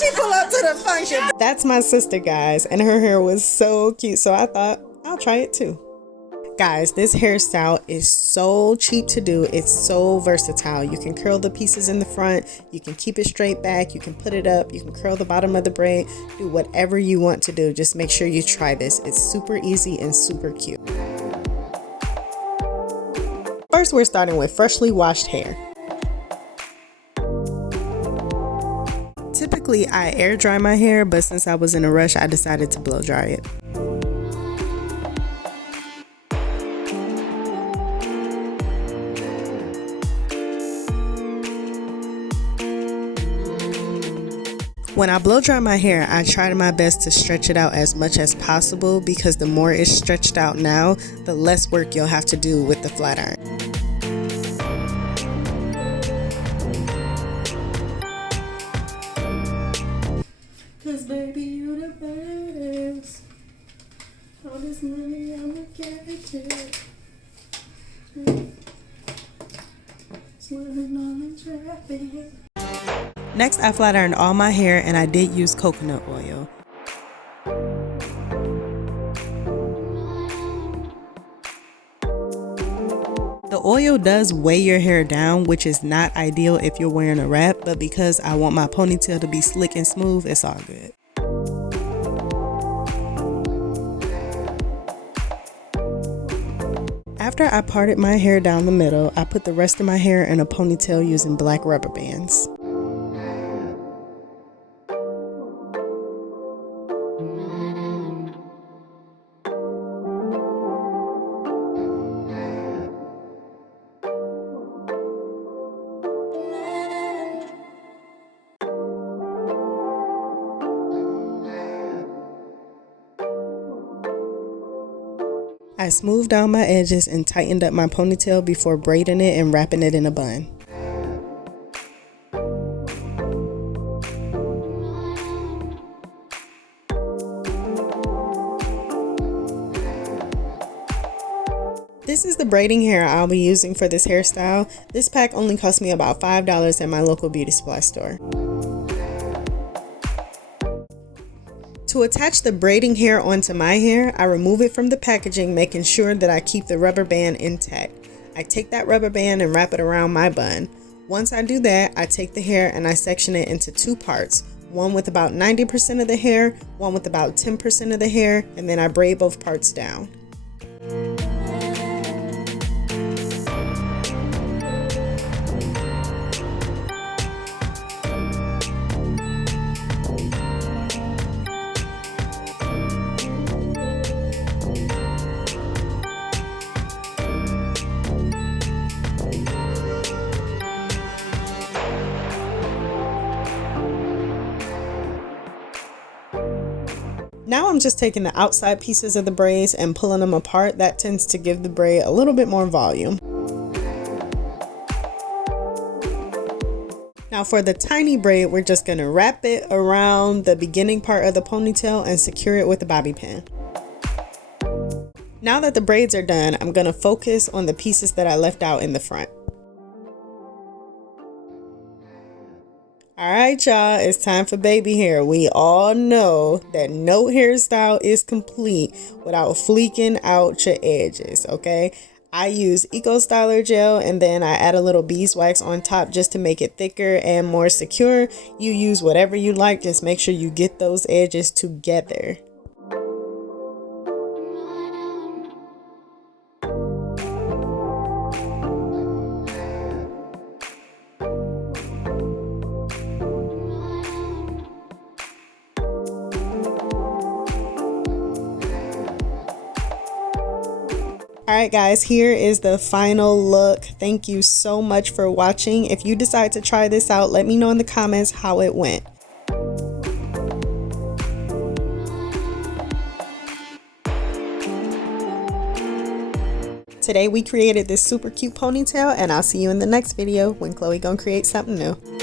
She pulled up to the function. That's my sister, guys, and her hair was so cute, so I thought I'll try it too. Guys, this hairstyle is so cheap to do. It's so versatile. You can curl the pieces in the front, you can keep it straight back, you can put it up, you can curl the bottom of the braid, do whatever you want to do. Just make sure you try this. It's super easy and super cute. First, we're starting with freshly washed hair. Typically, I air dry my hair, but since I was in a rush, I decided to blow dry it. When I blow dry my hair, I try my best to stretch it out as much as possible because the more it's stretched out now, the less work you'll have to do with the flat iron. Cause baby, you the baddest. All this money, I'ma get it. Swimming on the traffic. Next, I flat ironed all my hair and I did use coconut oil. The oil does weigh your hair down, which is not ideal if you're wearing a wrap, but because I want my ponytail to be slick and smooth, it's all good. After I parted my hair down the middle, I put the rest of my hair in a ponytail using black rubber bands. I smoothed down my edges and tightened up my ponytail before braiding it and wrapping it in a bun. This is the braiding hair I'll be using for this hairstyle. This pack only cost me about $5 at my local beauty supply store. To attach the braiding hair onto my hair, I remove it from the packaging, making sure that I keep the rubber band intact. I take that rubber band and wrap it around my bun. Once I do that, I take the hair and I section it into two parts, one with about 90% of the hair, one with about 10% of the hair, and then I braid both parts down. Now I'm just taking the outside pieces of the braids and pulling them apart. That tends to give the braid a little bit more volume. Now for the tiny braid, we're just going to wrap it around the beginning part of the ponytail and secure it with a bobby pin. Now that the braids are done, I'm going to focus on the pieces that I left out in the front. Alright y'all, it's time for baby hair. We all know that no hairstyle is complete without fleeking out your edges, okay? I use Eco Styler gel and then I add a little beeswax on top just to make it thicker and more secure. You use whatever you like, just make sure you get those edges together. Alright guys, here is the final look. Thank you so much for watching. If you decide to try this out, let me know in the comments how it went. Today we created this super cute ponytail and I'll see you in the next video when Chloe gonna create something new.